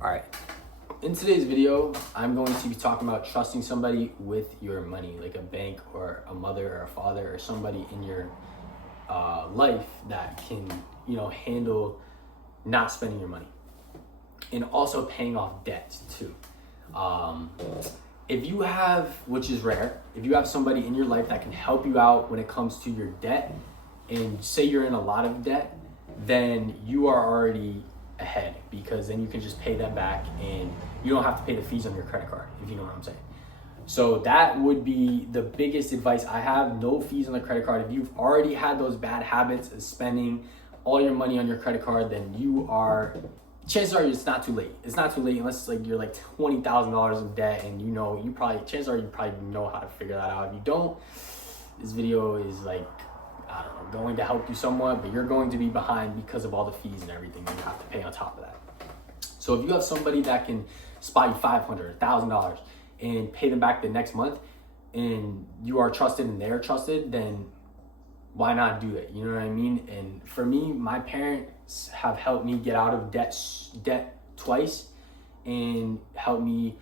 All right. In today's video, I'm going to be talking about trusting somebody with your money, like a bank or a mother or a father or somebody in your life that can, handle not spending your money and also paying off debts too. If you have, which is rare, if you have somebody in your life that can help you out when it comes to your debt, and say you're in a lot of debt, then you are already ahead, because then you can just pay them back and you don't have to pay the fees on your credit card, if you know what I'm saying. So that would be the biggest advice I have: no fees on the credit card. If you've already had those bad habits of spending all your money on your credit card, then chances are it's not too late. It's not too late unless you're like $20,000 in debt, and chances are you probably know how to figure that out. If you don't, this video is going to help you somewhat, but you're going to be behind because of all the fees and everything you have to pay on top of that. So if you have somebody that can spot you $500, $1,000 and pay them back the next month, and you are trusted and they're trusted, then why not do it? You know what I mean? And for me, my parents have helped me get out of debt twice and helped me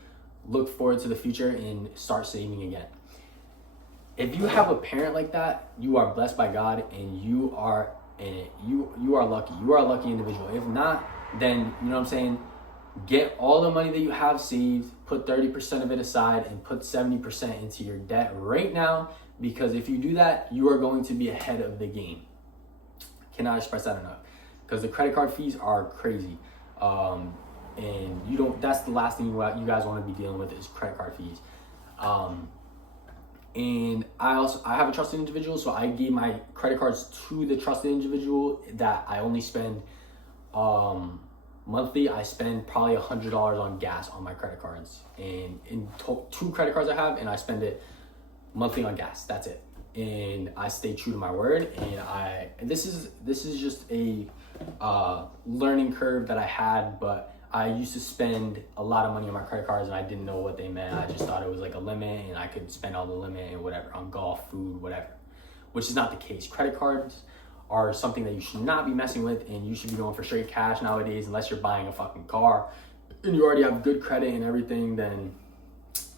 look forward to the future and start saving again. If you have a parent like that, you are blessed by God, and you are lucky. You are a lucky individual. If not, then get all the money that you have saved, put 30% of it aside, and put 70% into your debt right now, because if you do that, you are going to be ahead of the game. Cannot express that enough, because the credit card fees are crazy. And that's the last thing you guys want to be dealing with is credit card fees. And I have a trusted individual, so I gave my credit cards to the trusted individual that I only spend monthly. I spend probably $100 on gas on my credit cards, and in two credit cards I have, and I spend it monthly on gas. That's it, and I stay true to my word. And this is just a learning curve that I had, but I used to spend a lot of money on my credit cards and I didn't know what they meant. I just thought it was like a limit and I could spend all the limit and whatever on golf, food, whatever, which is not the case. Credit cards are something that you should not be messing with, and you should be going for straight cash nowadays, unless you're buying a fucking car and you already have good credit and everything. Then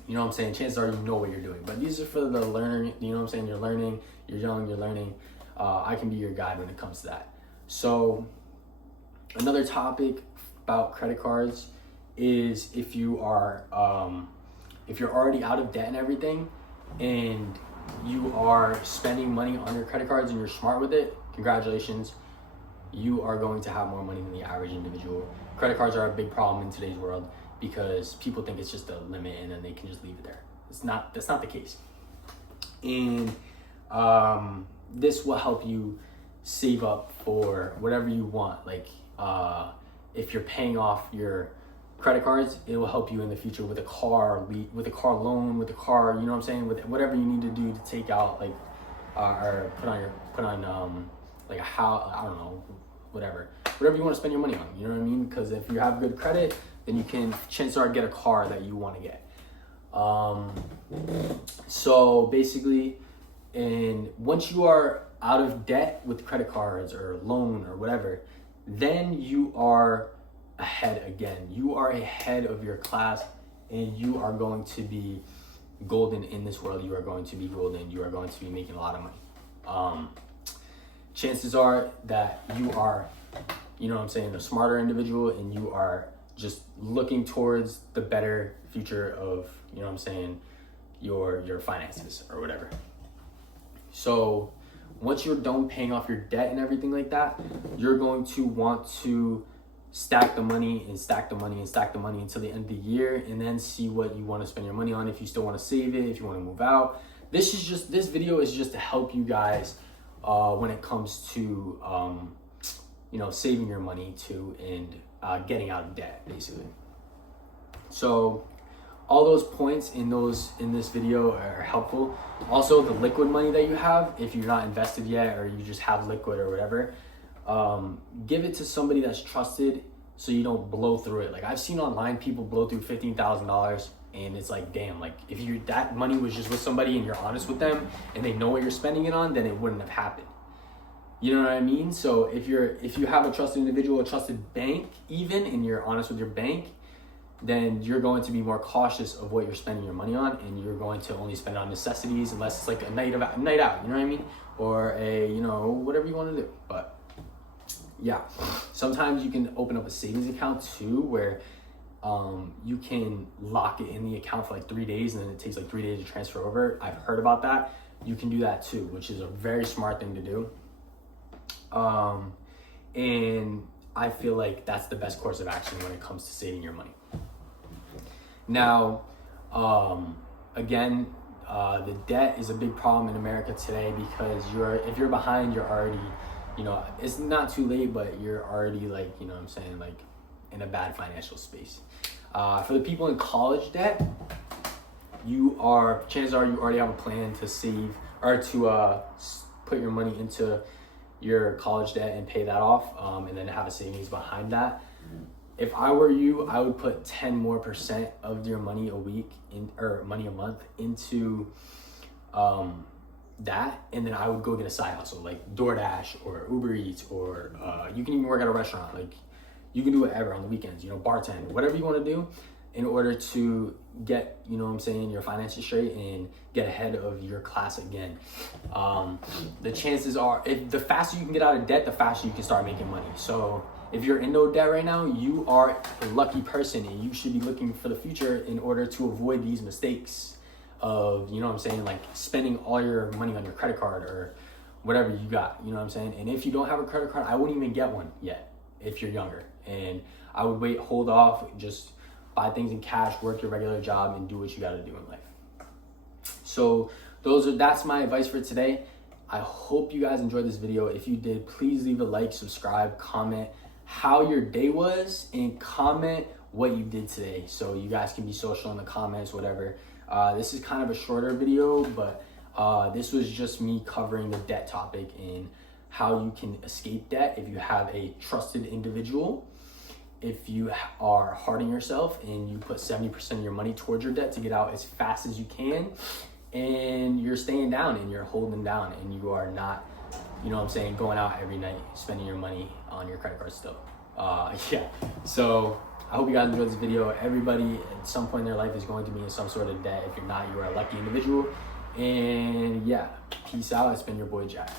chances are you know what you're doing. But these are for the learner. You're learning, you're young, you're learning. I can be your guide when it comes to that. So another topic about credit cards is if you are if you're already out of debt and everything, and you are spending money on your credit cards and you're smart with it, congratulations, you are going to have more money than the average individual. Credit cards are a big problem in today's world because people think it's just a limit and then they can just leave it there. That's not the case. And this will help you save up for whatever you want. If you're paying off your credit cards, it will help you in the future with a car loan, with a car, with whatever you need to do to take out or put on a house, I don't know, whatever you want to spend your money on, you know what I mean? Because if you have good credit, then you can chances are get a car that you want to get. So basically, and once you are out of debt with credit cards or loan or whatever, then you are ahead again. You are ahead of your class, and you are going to be golden in this world. You are going to be golden. You are going to be making a lot of money. Chances are that you are, a smarter individual, and you are just looking towards the better future of, your finances or whatever. So once you're done paying off your debt and everything like that, you're going to want to stack the money until the end of the year, and then see what you want to spend your money on. If you still want to save it, if you want to move out. This video is just to help you guys when it comes to saving your money too, and getting out of debt, basically. So all those points in this video are helpful. Also, the liquid money that you have, if you're not invested yet or you just have liquid or whatever, give it to somebody that's trusted so you don't blow through it. I've seen online people blow through $15,000, and it's damn, if that money was just with somebody and you're honest with them and they know what you're spending it on, then it wouldn't have happened. You know what I mean? So if you have a trusted individual, a trusted bank even, and you're honest with your bank, then you're going to be more cautious of what you're spending your money on, and you're going to only spend it on necessities unless it's like a night out, you know what I mean? Or a, you know, whatever you want to do. But yeah, sometimes you can open up a savings account too, where you can lock it in the account for like 3 days, and then it takes like 3 days to transfer over. I've heard about that. You can do that too, which is a very smart thing to do. And I feel like that's the best course of action when it comes to saving your money. Now, again, the debt is a big problem in America today, because if you're behind, you're already, you know, it's not too late, but you're already like, you know what I'm saying, like in a bad financial space. For the people in college debt, chances are you already have a plan to save or to put your money into your college debt and pay that off, and then have a savings behind that. If I were you, I would put 10% more of your money a week or money a month into that, and then I would go get a side hustle like DoorDash or Uber Eats, or you can even work at a restaurant. Like, you can do whatever on the weekends, you know, bartend, whatever you want to do, in order to get, you know what I'm saying, your finances straight and get ahead of your class again. The chances are, if the faster you can get out of debt, the faster you can start making money. So if you're in no debt right now, you are a lucky person, and you should be looking for the future in order to avoid these mistakes of, you know what I'm saying, like spending all your money on your credit card or whatever you got, you know what I'm saying? And if you don't have a credit card, I wouldn't even get one yet if you're younger. And I would wait, hold off, just buy things in cash, work your regular job, and do what you got to do in life. So that's my advice for today. I hope you guys enjoyed this video. If you did, please leave a like, subscribe, comment how your day was, and comment what you did today, so you guys can be social in the comments, whatever. This is kind of a shorter video, but this was just me covering the debt topic and how you can escape debt if you have a trusted individual. If you are hurting yourself and you put 70% of your money towards your debt to get out as fast as you can, and you're staying down and you're holding down, and you are not, you know what I'm saying, going out every night, spending your money on your credit card still. Yeah, so I hope you guys enjoyed this video. Everybody at some point in their life is going to be in some sort of debt. If you're not, you are a lucky individual. And yeah, peace out. It's been your boy Jack.